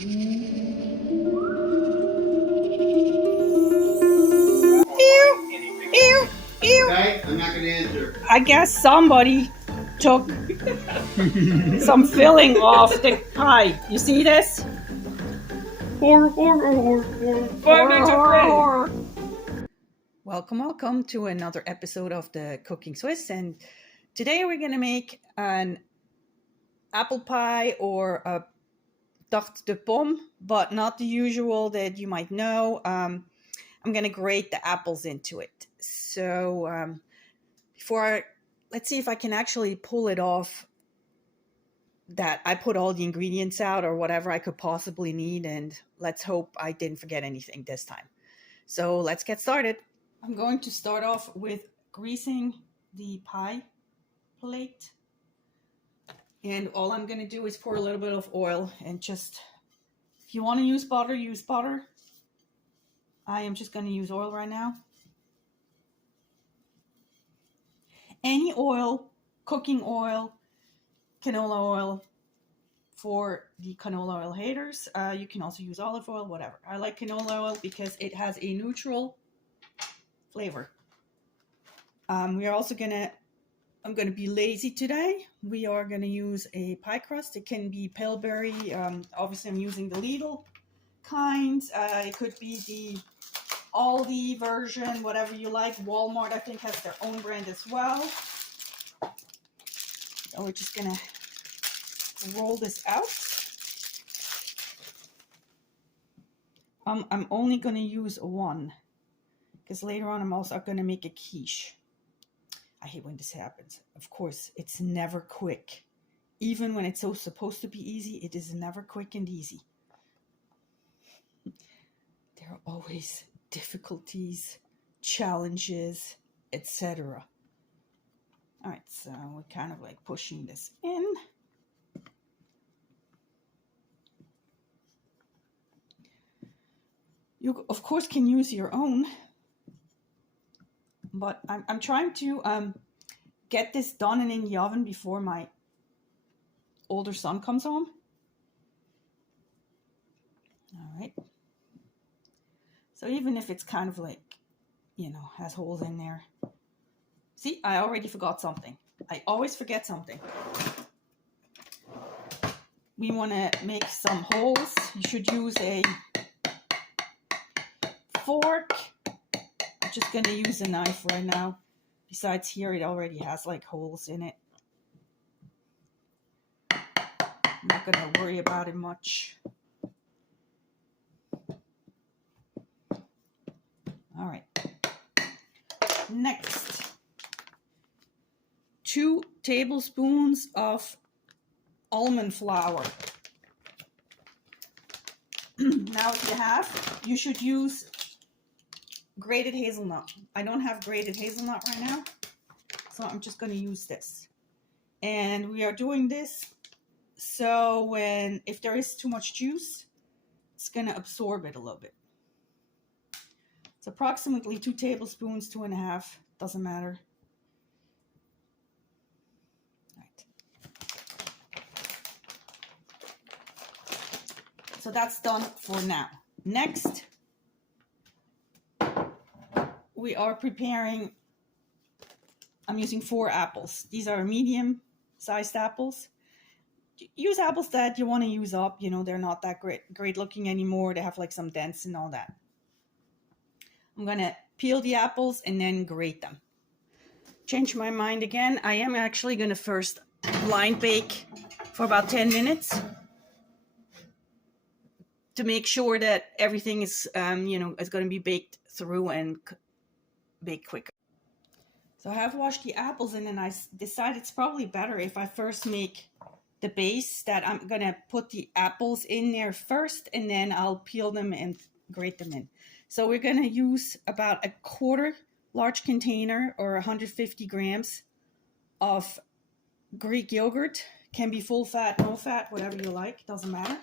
Ew, ew. Okay, I'm not going to answer. I guess somebody took some filling off the pie. You see this? Welcome to another episode of the Cooking Swiss, and today we're going to make an apple pie or a tarte de pomme, but not the usual that you might know. I'm going to grate the apples into it. So let's see if I can actually pull it off that I put all the ingredients out or whatever I could possibly need, and let's hope I didn't forget anything this time. So let's get started. I'm going to start off with greasing the pie plate, and all I'm going to do is pour a little bit of oil, and just, if you want to use butter, use butter. I am just going to use oil right now. Any oil, cooking oil, canola oil. For the canola oil haters, you can also use olive oil, whatever. I like canola oil because it has a neutral flavor. I'm gonna be lazy today. We are gonna use a pie crust. It can be pale berry. Obviously I'm using the Lidl kind. It could be the Aldi version, whatever you like. Walmart, I think, has their own brand as well. So we're just gonna roll this out. I'm only going to use one because later on I'm also going to make a quiche. I hate when this happens. Of course, it's never quick. Even when it's so supposed to be easy, it is never quick and easy. There are always difficulties, challenges, etc. All right, so we're kind of like pushing this in. You, of course, can use your own, but I'm trying to get this done and in the oven before my older son comes home. All right. So even if it's kind of like, has holes in there. See, I already forgot something. I always forget something. We want to make some holes. You should use a fork. I'm just going to use a knife right now. Besides, here it already has like holes in it. I'm not going to worry about it much. All right. Next, 2 tablespoons of almond flour. Now, if you should use grated hazelnut. I don't have grated hazelnut right now, so I'm just going to use this. And we are doing this so if there is too much juice, it's going to absorb it a little bit. It's approximately 2 tablespoons, 2.5, doesn't matter. All right. So that's done for now. Next, we are preparing, I'm using 4 apples. These are medium-sized apples. Use apples that you want to use up. They're not that great looking anymore. They have like some dents and all that. I'm going to peel the apples and then grate them. Change my mind again. I am actually going to first blind bake for about 10 minutes to make sure that everything is, is going to be baked through and bake quicker. So I have washed the apples, and then I decided it's probably better if I first make the base, that I'm going to put the apples in there first, and then I'll peel them and grate them in. So we're going to use about a quarter large container or 150 grams of Greek yogurt. Can be full fat, no fat, whatever you like, doesn't matter.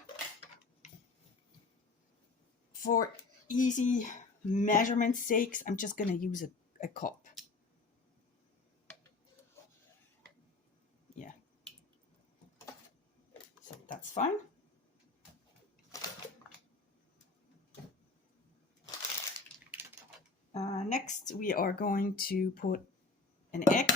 For easy measurement sakes, I'm just going to use a cup. Yeah. So that's fine. Next, we are going to put an egg.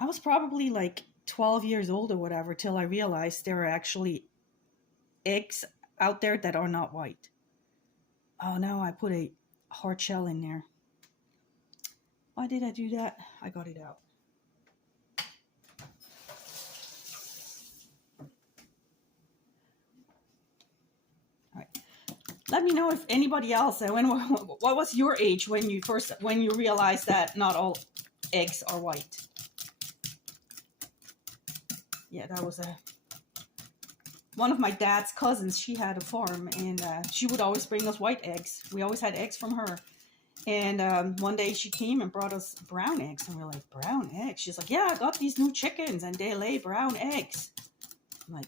I was probably like 12 years old or whatever till I realized there are actually eggs out there that are not white. Oh no, I put a hard shell in there. Why did I do that? I got it out. All right. Let me know if anybody else, what was your age when you realized that not all eggs are white? Yeah, that was one of my dad's cousins. She had a farm, and she would always bring us white eggs. We always had eggs from her. And one day she came and brought us brown eggs, and we're like, brown eggs? She's like, yeah, I got these new chickens, and they lay brown eggs. I'm like,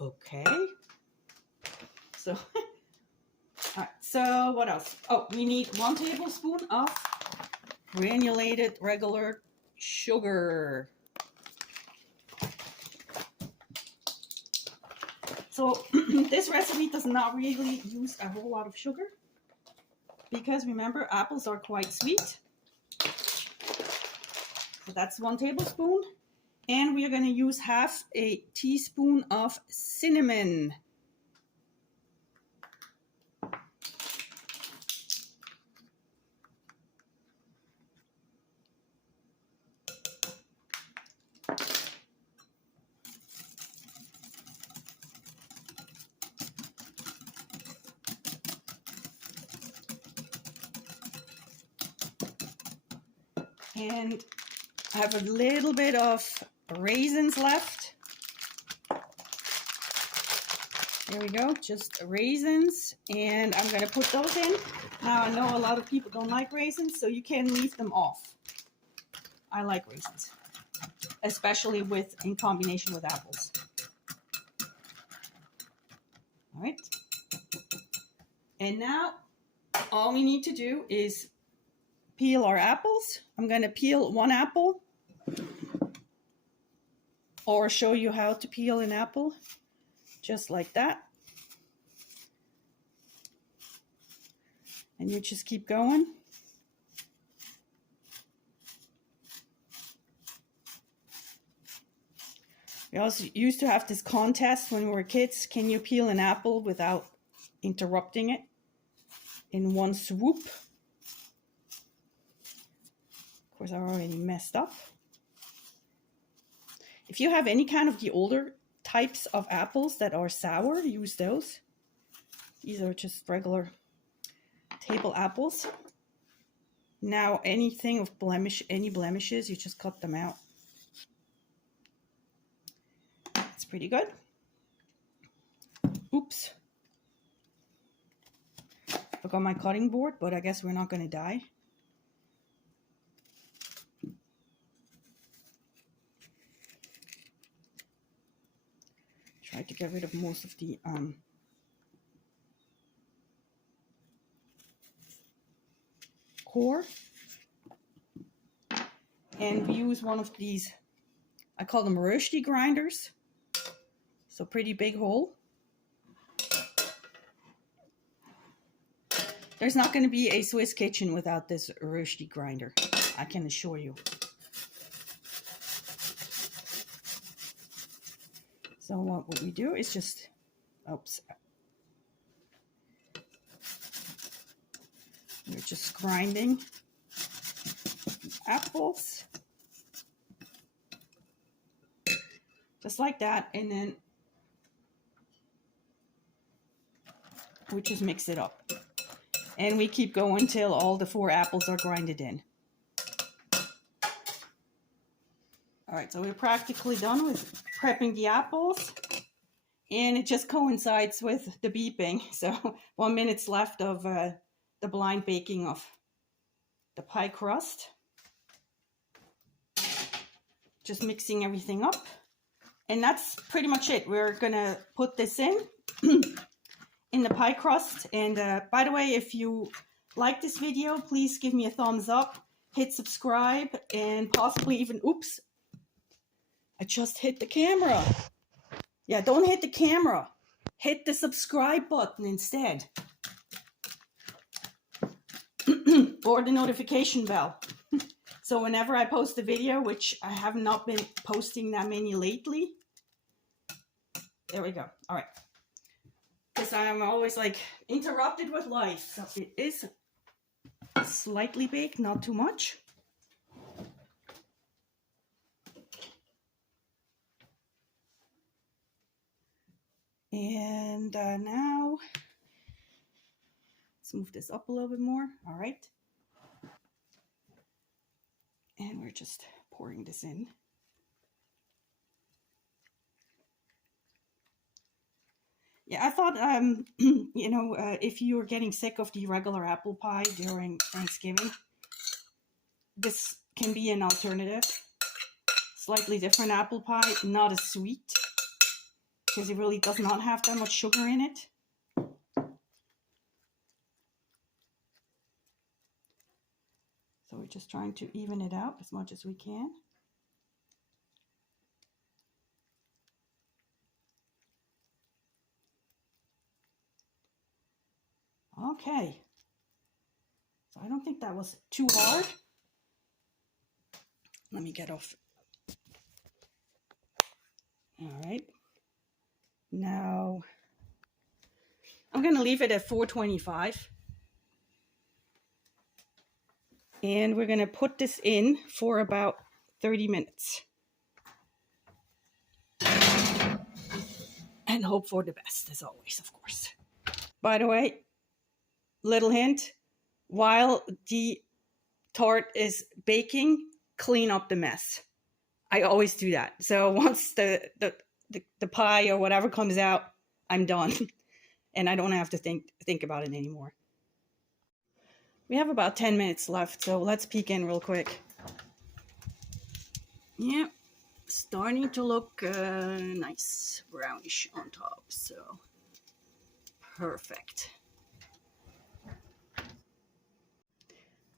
okay. So, all right, so what else? Oh, we need 1 tablespoon of granulated regular sugar. So this recipe does not really use a whole lot of sugar because remember, apples are quite sweet. So that's 1 tablespoon. And we are going to use half a teaspoon of cinnamon. And I have a little bit of raisins left. There we go, just raisins. And I'm going to put those in. Now, I know a lot of people don't like raisins, so you can leave them off. I like raisins, especially in combination with apples. All right. And now, all we need to do is peel our apples. I'm going to peel 1 apple or show you how to peel an apple just like that. And you just keep going. We also used to have this contest when we were kids. Can you peel an apple without interrupting it in one swoop? Of course, I already messed up. If you have any kind of the older types of apples that are sour, use those. These are just regular table apples. Now, anything of any blemishes, you just cut them out. It's pretty good. Oops. Forgot my cutting board, but I guess we're not going to die. Try to get rid of most of the core. And we use one of these, I call them rösti grinders. So pretty big hole. There's not going to be a Swiss kitchen without this rösti grinder, I can assure you. So what we do is just, oops, we're just grinding apples, just like that, and then we just mix it up. And we keep going till all the 4 apples are grinded in. All right, so we're practically done with prepping the apples. And it just coincides with the beeping. So 1 minute's left of the blind baking of the pie crust. Just mixing everything up. And that's pretty much it. We're gonna put this in the pie crust. And by the way, if you like this video, please give me a thumbs up, hit subscribe, and possibly even, oops, I just hit the camera. Yeah, don't hit the camera. Hit the subscribe button instead. or the notification bell. So whenever I post a video, which I have not been posting that many lately. There we go. All right. Because I'm always like interrupted with life. So it is slightly baked, not too much. And now let's move this up a little bit more. All right. And we're just pouring this in. Yeah, I thought, you know, if you were getting sick of the regular apple pie during Thanksgiving, this can be an alternative. Slightly different apple pie, not as sweet, because it really does not have that much sugar in it. So we're just trying to even it out as much as we can. Okay. So I don't think that was too hard. Let me get off. All right. Now I'm going to leave it at 425. And we're going to put this in for about 30 minutes. And hope for the best, as always, of course. By the way, little hint, while the tart is baking, clean up the mess. I always do that. So once the pie or whatever comes out, I'm done. And I don't have to think about it anymore. We have about 10 minutes left, so let's peek in real quick. Yeah, starting to look nice, brownish on top, so perfect.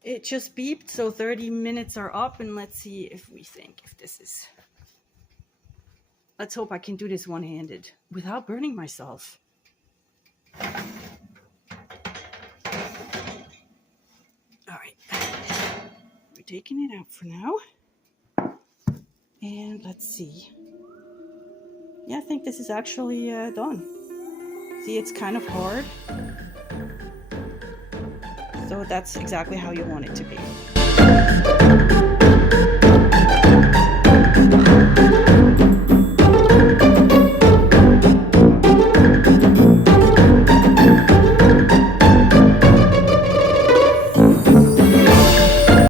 It just beeped, so 30 minutes are up, and let's see if this is... Let's hope I can do this one-handed without burning myself. Taking it out for now, and let's see. Yeah, I think this is actually done. See, it's kind of hard, so that's exactly how you want it to be.